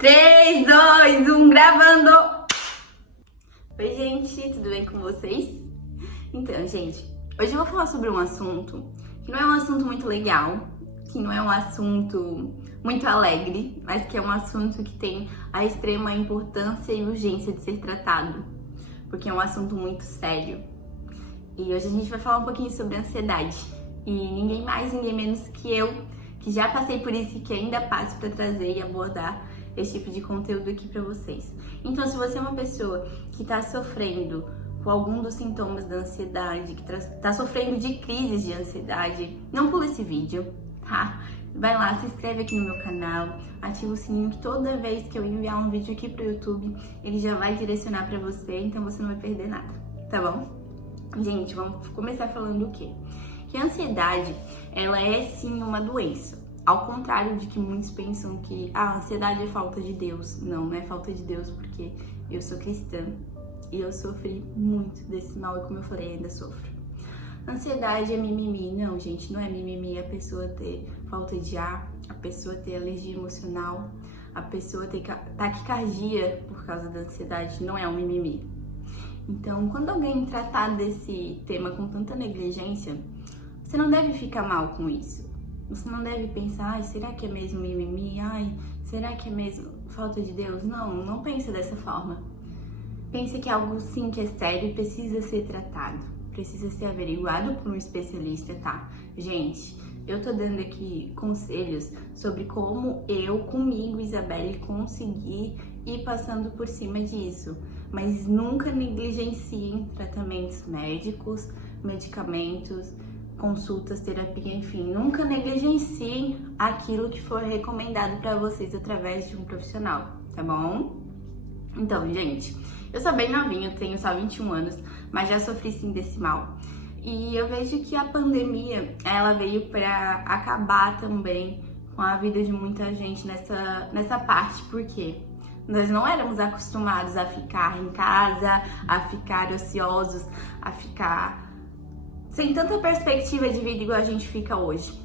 3, 2, 1, gravando! Oi, gente, tudo bem com vocês? Então, gente, hoje eu vou falar sobre um assunto que não é um assunto muito legal, que não é um assunto muito alegre, mas que é um assunto que tem a extrema importância e urgência de ser tratado, porque é um assunto muito sério. E hoje a gente vai falar um pouquinho sobre ansiedade. E ninguém mais, ninguém menos que eu, que já passei por isso e que ainda passo para trazer e abordar esse tipo de conteúdo aqui para vocês. Então, se você é uma pessoa que está sofrendo com algum dos sintomas da ansiedade, que está sofrendo de crises de ansiedade, não pula esse vídeo, tá? Vai lá, se inscreve aqui no meu canal, ativa o sininho que toda vez que eu enviar um vídeo aqui pro YouTube, ele já vai direcionar para você, então você não vai perder nada, tá bom? Gente, vamos começar falando o quê? Que a ansiedade, ela é sim uma doença. Ao contrário de que muitos pensam que a ansiedade é falta de Deus. Não é falta de Deus, porque eu sou cristã e eu sofri muito desse mal e, como eu falei, ainda sofro. Ansiedade é mimimi. Não, gente, não é mimimi. A pessoa ter falta de ar, a pessoa ter alergia emocional, a pessoa ter taquicardia por causa da ansiedade. Não é um mimimi. Então, quando alguém tratar desse tema com tanta negligência, você não deve ficar mal com isso. Você não deve pensar, ai, será que é mesmo mimimi? Ai, será que é mesmo falta de Deus? Não, não pense dessa forma. Pense que é algo sim que é sério e precisa ser tratado. Precisa ser averiguado por um especialista, tá? Gente, eu tô dando aqui conselhos sobre como eu, comigo, Isabelle, consegui ir passando por cima disso. Mas nunca negligenciem tratamentos médicos, medicamentos, consultas, terapia, enfim, nunca negligenciem aquilo que for recomendado para vocês através de um profissional, tá bom? Então, gente, eu sou bem novinha, eu tenho só 21 anos, mas já sofri sim desse mal. E eu vejo que a pandemia, ela veio para acabar também com a vida de muita gente nessa parte, porque nós não éramos acostumados a ficar em casa, a ficar ociosos, a ficar sem tanta perspectiva de vida igual a gente fica hoje.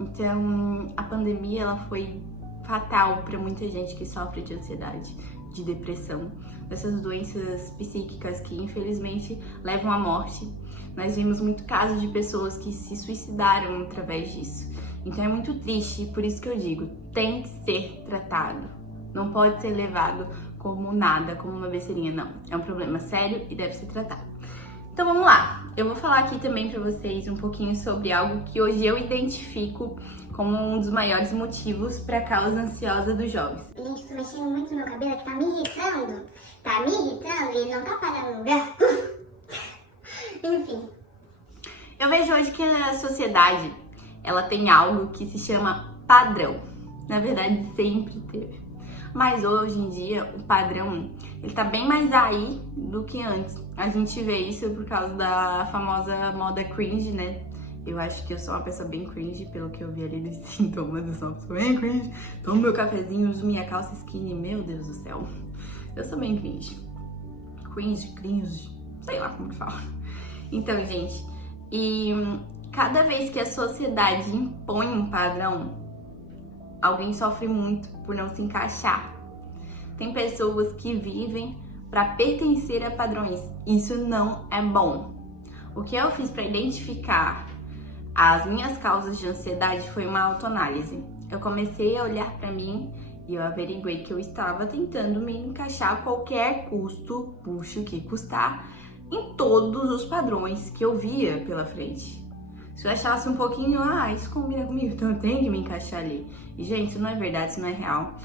Então, a pandemia, ela foi fatal para muita gente que sofre de ansiedade, de depressão, dessas doenças psíquicas que, infelizmente, levam à morte. Nós vimos muito casos de pessoas que se suicidaram através disso. Então, é muito triste, por isso que eu digo, tem que ser tratado. Não pode ser levado como nada, como uma besteirinha, não. É um problema sério e deve ser tratado. Então vamos lá, eu vou falar aqui também pra vocês um pouquinho sobre algo que hoje eu identifico como um dos maiores motivos pra causa ansiosa dos jovens. Gente, tô mexendo muito no meu cabelo que tá me irritando e ele não tá parando no lugar. Enfim. Eu vejo hoje que a sociedade, ela tem algo que se chama padrão. Na verdade, sempre teve. Mas hoje em dia, o padrão, ele tá bem mais aí do que antes. A gente vê isso por causa da famosa moda cringe, né? Eu acho que eu sou uma pessoa bem cringe, pelo que eu vi ali dos sintomas, eu sou uma pessoa bem cringe. Tomo meu cafezinho, uso minha calça skinny, meu Deus do céu. Eu sou bem cringe. Cringe, sei lá como que fala. Então, gente, e cada vez que a sociedade impõe um padrão, alguém sofre muito por não se encaixar. Tem pessoas que vivem para pertencer a padrões. Isso não é bom. O que eu fiz para identificar as minhas causas de ansiedade foi uma autoanálise. Eu comecei a olhar para mim e eu averiguei que eu estava tentando me encaixar a qualquer custo, puxa o que custar, em todos os padrões que eu via pela frente. Se eu achasse um pouquinho, isso combina comigo, então eu tenho que me encaixar ali. E, gente, isso não é verdade, isso não é real.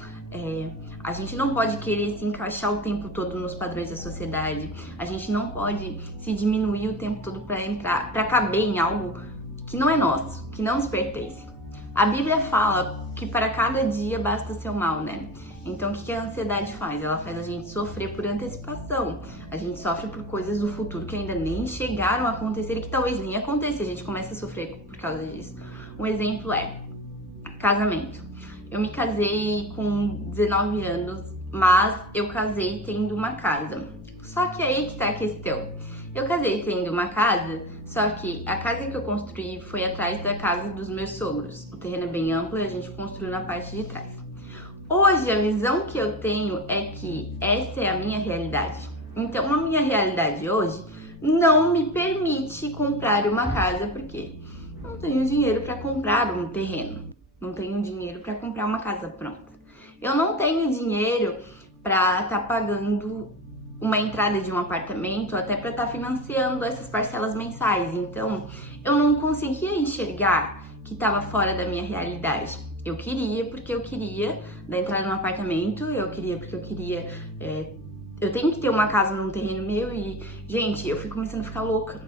A gente não pode querer se encaixar o tempo todo nos padrões da sociedade. A gente não pode se diminuir o tempo todo para caber em algo que não é nosso, que não nos pertence. A Bíblia fala que para cada dia basta seu mal, né? Então, o que a ansiedade faz? Ela faz a gente sofrer por antecipação. A gente sofre por coisas do futuro que ainda nem chegaram a acontecer e que talvez nem aconteça. A gente começa a sofrer por causa disso. Um exemplo é casamento. Eu me casei com 19 anos, mas eu casei tendo uma casa. Só que aí que tá a questão. Eu casei tendo uma casa, só que a casa que eu construí foi atrás da casa dos meus sogros. O terreno é bem amplo e a gente construiu na parte de trás. Hoje, a visão que eu tenho é que essa é a minha realidade. Então, a minha realidade hoje não me permite comprar uma casa, porque não tenho dinheiro para comprar um terreno. Não tenho dinheiro para comprar uma casa pronta. Eu não tenho dinheiro para estar pagando uma entrada de um apartamento, até para estar financiando essas parcelas mensais. Então, eu não conseguia enxergar que estava fora da minha realidade. Eu queria porque eu queria dar entrada num apartamento, eu queria porque eu queria... eu tenho que ter uma casa num terreno meu e, gente, eu fui começando a ficar louca.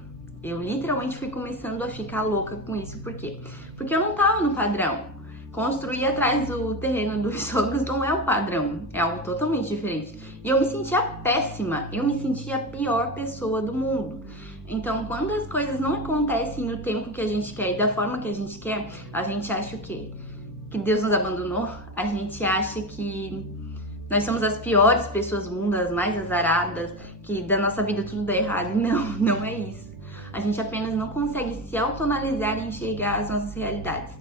Eu literalmente fui começando a ficar louca com isso. Por quê? Porque eu não tava no padrão. Construir atrás do terreno dos sogros não é o padrão, é algo totalmente diferente. E eu me sentia péssima, eu me sentia a pior pessoa do mundo. Então, quando as coisas não acontecem no tempo que a gente quer e da forma que a gente quer, a gente acha o quê? Que Deus nos abandonou? A gente acha que nós somos as piores pessoas do mundo, as mais azaradas, que da nossa vida tudo dá errado. Não, não é isso. A gente apenas não consegue se autoanalisar e enxergar as nossas realidades.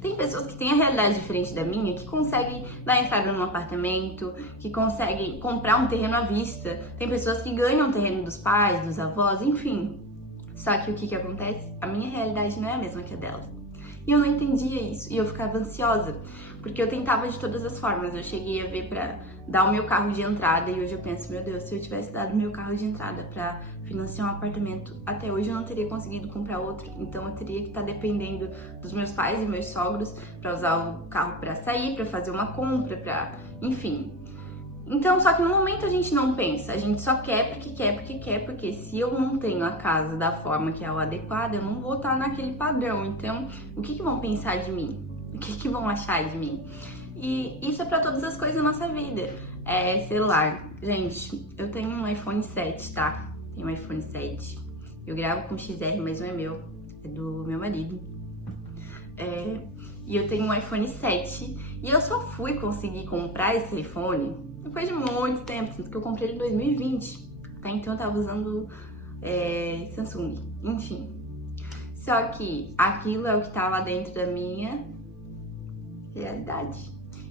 Tem pessoas que têm a realidade diferente da minha, que conseguem dar entrada num apartamento, que conseguem comprar um terreno à vista. Tem pessoas que ganham o terreno dos pais, dos avós, enfim. Só que o que acontece? A minha realidade não é a mesma que a delas. E eu não entendia isso, e eu ficava ansiosa, porque eu tentava de todas as formas. Eu cheguei a ver pra dar o meu carro de entrada, e hoje eu penso, meu Deus, se eu tivesse dado o meu carro de entrada pra financiar um apartamento, até hoje eu não teria conseguido comprar outro. Então eu teria que estar dependendo dos meus pais e meus sogros pra usar o carro pra sair, pra fazer uma compra, pra... enfim. Então, só que no momento a gente não pensa, a gente só quer porque quer, porque quer, porque se eu não tenho a casa da forma que é o adequado, eu não vou estar naquele padrão. Então, o que vão pensar de mim? O que vão achar de mim? E isso é pra todas as coisas da nossa vida. Celular. Gente, eu tenho um iPhone 7, tá? Tenho um iPhone 7. Eu gravo com XR, mas não é meu. É do meu marido. E eu tenho um iPhone 7. E eu só fui conseguir comprar esse iPhone depois de muito tempo, tanto que eu comprei ele em 2020. Até então eu tava usando Samsung. Enfim. Só que aquilo é o que tava dentro da minha realidade.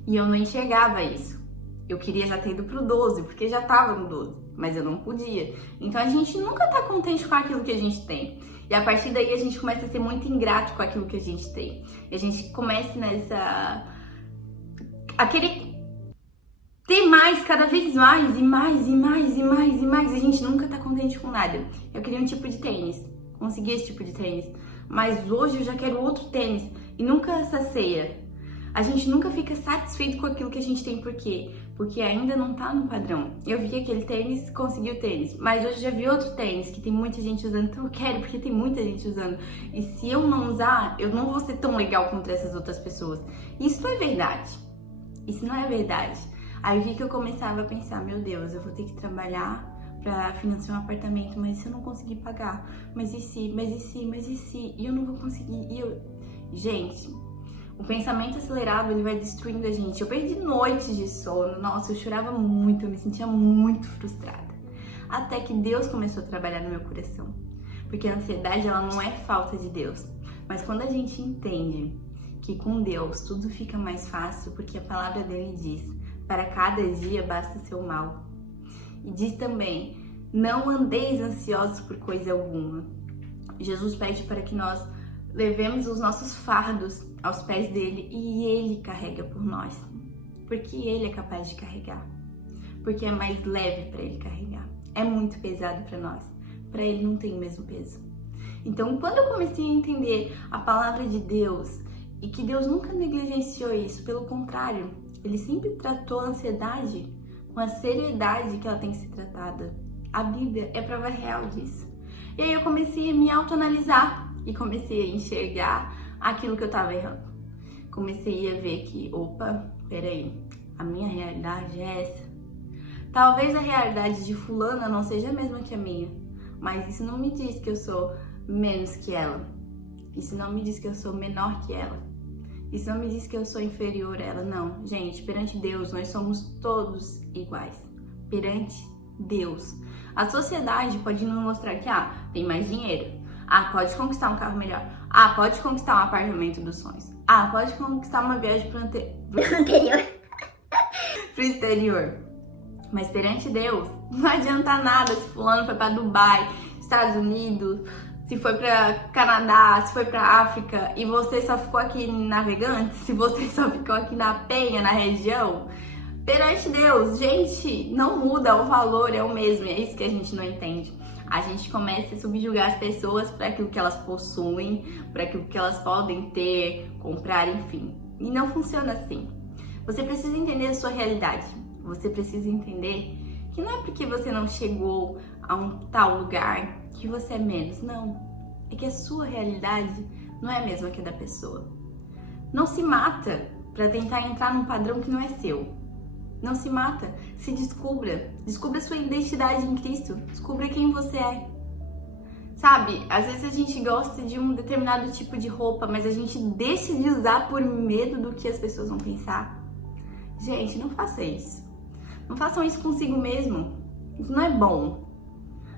E eu não enxergava isso. Eu queria já ter ido pro 12, porque já tava no 12, mas eu não podia. Então a gente nunca tá contente com aquilo que a gente tem. E a partir daí a gente começa a ser muito ingrato com aquilo que a gente tem. E a gente começa a querer ter mais, cada vez mais, e mais, e mais, e mais, e mais. E a gente nunca tá contente com nada. Eu queria um tipo de tênis, consegui esse tipo de tênis. Mas hoje eu já quero outro tênis. E nunca sacia. A gente nunca fica satisfeito com aquilo que a gente tem. Por quê? Porque ainda não tá no padrão. Eu vi aquele tênis, consegui o tênis. Mas hoje já vi outro tênis que tem muita gente usando. Então eu quero, porque tem muita gente usando. E se eu não usar, eu não vou ser tão legal contra essas outras pessoas. Isso não é verdade. Isso não é verdade. Aí o que eu começava a pensar? Meu Deus, eu vou ter que trabalhar pra financiar um apartamento. Mas se eu não conseguir pagar? Mas e se? Mas e se? Mas e se? E eu não vou conseguir. Gente... O pensamento acelerado, ele vai destruindo a gente. Eu perdi noites de sono. Nossa, eu chorava muito, eu me sentia muito frustrada. Até que Deus começou a trabalhar no meu coração. Porque a ansiedade, ela não é falta de Deus. Mas quando a gente entende que com Deus tudo fica mais fácil, porque a palavra dele diz, para cada dia basta o seu mal. E diz também, não andeis ansiosos por coisa alguma. Jesus pede para que nós levemos os nossos fardos aos pés dele e ele carrega por nós. Porque ele é capaz de carregar. Porque é mais leve para ele carregar. É muito pesado para nós. Para ele não tem o mesmo peso. Então, quando eu comecei a entender a palavra de Deus e que Deus nunca negligenciou isso, pelo contrário, ele sempre tratou a ansiedade com a seriedade que ela tem que ser tratada. A Bíblia é prova real disso. E aí eu comecei a me autoanalisar. E comecei a enxergar aquilo que eu tava errando. Comecei a ver que, opa, peraí, a minha realidade é essa. Talvez a realidade de fulana não seja a mesma que a minha, mas isso não me diz que eu sou menos que ela. Isso não me diz que eu sou menor que ela. Isso não me diz que eu sou inferior a ela, não. Gente, perante Deus, nós somos todos iguais. Perante Deus. A sociedade pode nos mostrar que, tem mais dinheiro. Pode conquistar um carro melhor. Pode conquistar um apartamento dos sonhos. Pode conquistar uma viagem pro anterior. pro exterior. Mas perante Deus, não adianta nada se fulano foi para Dubai, Estados Unidos, se foi para Canadá, se foi para África e você só ficou aqui em Navegantes, se você só ficou aqui na Penha, na região. Perante Deus, gente, não muda, o valor é o mesmo, é isso que a gente não entende. A gente começa a subjugar as pessoas para aquilo que elas possuem, para aquilo que elas podem ter, comprar, enfim. E não funciona assim. Você precisa entender a sua realidade. Você precisa entender que não é porque você não chegou a um tal lugar que você é menos, não. É que a sua realidade não é a mesma que a da pessoa. Não se mata para tentar entrar num padrão que não é seu. Não se mata, se descubra. Descubra a sua identidade em Cristo. Descubra quem você é. Sabe, às vezes a gente gosta de um determinado tipo de roupa, mas a gente deixa de usar por medo do que as pessoas vão pensar. Gente, não faça isso. Não façam isso consigo mesmo. Isso não é bom.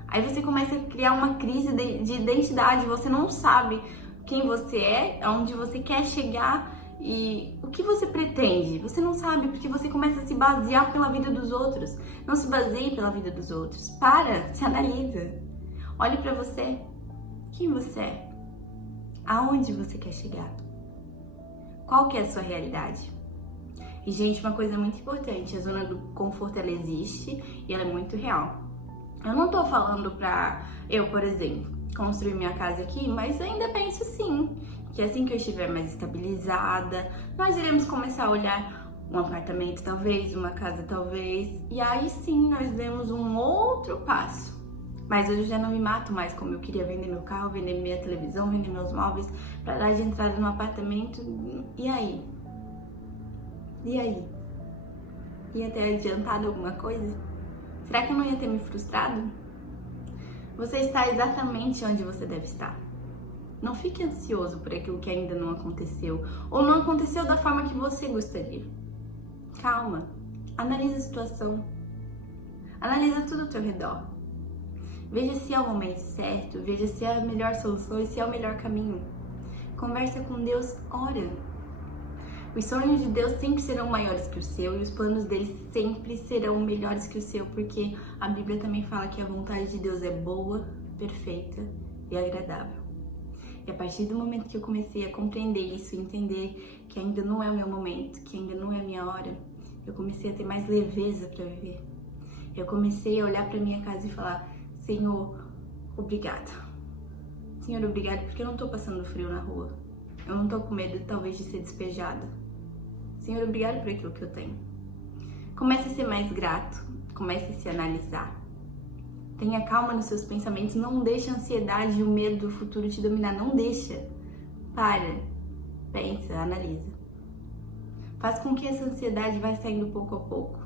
Aí você começa a criar uma crise de identidade. Você não sabe quem você é, aonde você quer chegar e o que você pretende. Você não sabe porque você começa a se basear pela vida dos outros. Não se baseie pela vida dos outros. Se analisa. Olhe pra você. Quem você é? Aonde você quer chegar? Qual que é a sua realidade? E, gente, uma coisa muito importante, a zona do conforto, ela existe e ela é muito real. Eu não tô falando pra eu, por exemplo, construir minha casa aqui, mas ainda penso sim, que assim que eu estiver mais estabilizada, nós iremos começar a olhar um apartamento talvez, uma casa talvez, e aí sim nós demos um outro passo. Mas hoje eu já não me mato mais como eu queria vender meu carro, vender minha televisão, vender meus móveis, pra dar de entrada no apartamento, e aí? E aí? Ia ter adiantado alguma coisa? Será que eu não ia ter me frustrado? Você está exatamente onde você deve estar. Não fique ansioso por aquilo que ainda não aconteceu ou não aconteceu da forma que você gostaria. Calma, analise a situação. Analisa tudo ao teu redor. Veja se é o momento certo, veja se é a melhor solução e se é o melhor caminho. Conversa com Deus, ora. Os sonhos de Deus sempre serão maiores que o seu e os planos dele sempre serão melhores que o seu, porque a Bíblia também fala que a vontade de Deus é boa, perfeita e agradável. E a partir do momento que eu comecei a compreender isso, entender que ainda não é o meu momento, que ainda não é a minha hora, eu comecei a ter mais leveza para viver. Eu comecei a olhar para minha casa e falar: Senhor, obrigada. Senhor, obrigada porque eu não tô passando frio na rua. Eu não tô com medo talvez de ser despejada. Senhor, obrigado por aquilo que eu tenho. Comece a ser mais grato, comece a se analisar. Tenha calma nos seus pensamentos, não deixe a ansiedade e o medo do futuro te dominar, não deixa. Para, pensa, analisa. Faz com que essa ansiedade vá saindo pouco a pouco.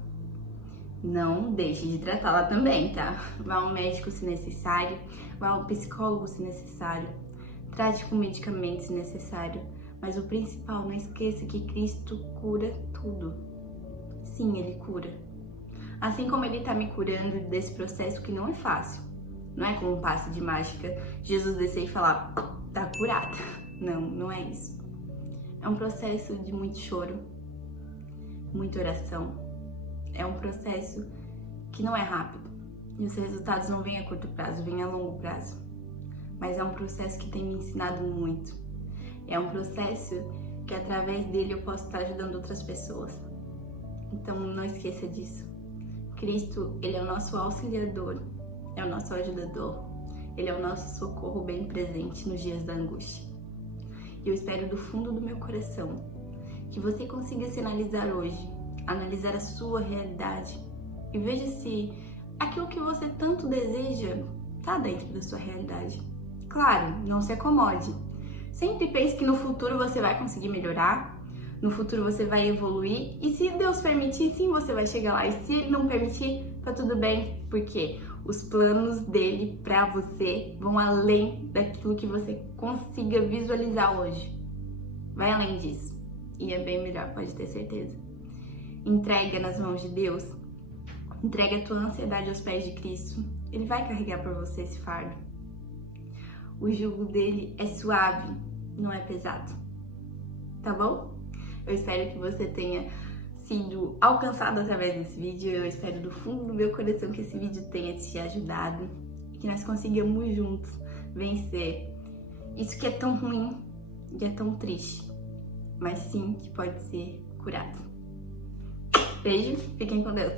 Não deixe de tratá-la também, tá? Vá ao médico se necessário, vá ao psicólogo se necessário, trate com medicamentos se necessário. Mas o principal, não esqueça que Cristo cura tudo. Sim, Ele cura. Assim como Ele está me curando desse processo que não é fácil. Não é como um passe de mágica, Jesus descer e falar, tá curada. Não, não é isso. É um processo de muito choro, muita oração. É um processo que não é rápido. E os resultados não vêm a curto prazo, vêm a longo prazo. Mas é um processo que tem me ensinado muito. É um processo que através dele eu posso estar ajudando outras pessoas. Então não esqueça disso. Cristo, Ele é o nosso auxiliador, é o nosso ajudador. Ele é o nosso socorro bem presente nos dias da angústia. E eu espero do fundo do meu coração que você consiga se analisar hoje, analisar a sua realidade e veja se aquilo que você tanto deseja está dentro da sua realidade. Claro, não se acomode. Sempre pense que no futuro você vai conseguir melhorar, no futuro você vai evoluir e se Deus permitir, sim, você vai chegar lá. E se Ele não permitir, tá tudo bem, porque os planos dele pra você vão além daquilo que você consiga visualizar hoje. Vai além disso e é bem melhor, pode ter certeza. Entrega nas mãos de Deus, entrega a tua ansiedade aos pés de Cristo. Ele vai carregar por você esse fardo. O jugo dele é suave, não é pesado. Tá bom? Eu espero que você tenha sido alcançado através desse vídeo. Eu espero do fundo do meu coração que esse vídeo tenha te ajudado e que nós consigamos juntos vencer isso que é tão ruim e é tão triste, mas sim que pode ser curado. Beijo, fiquem com Deus.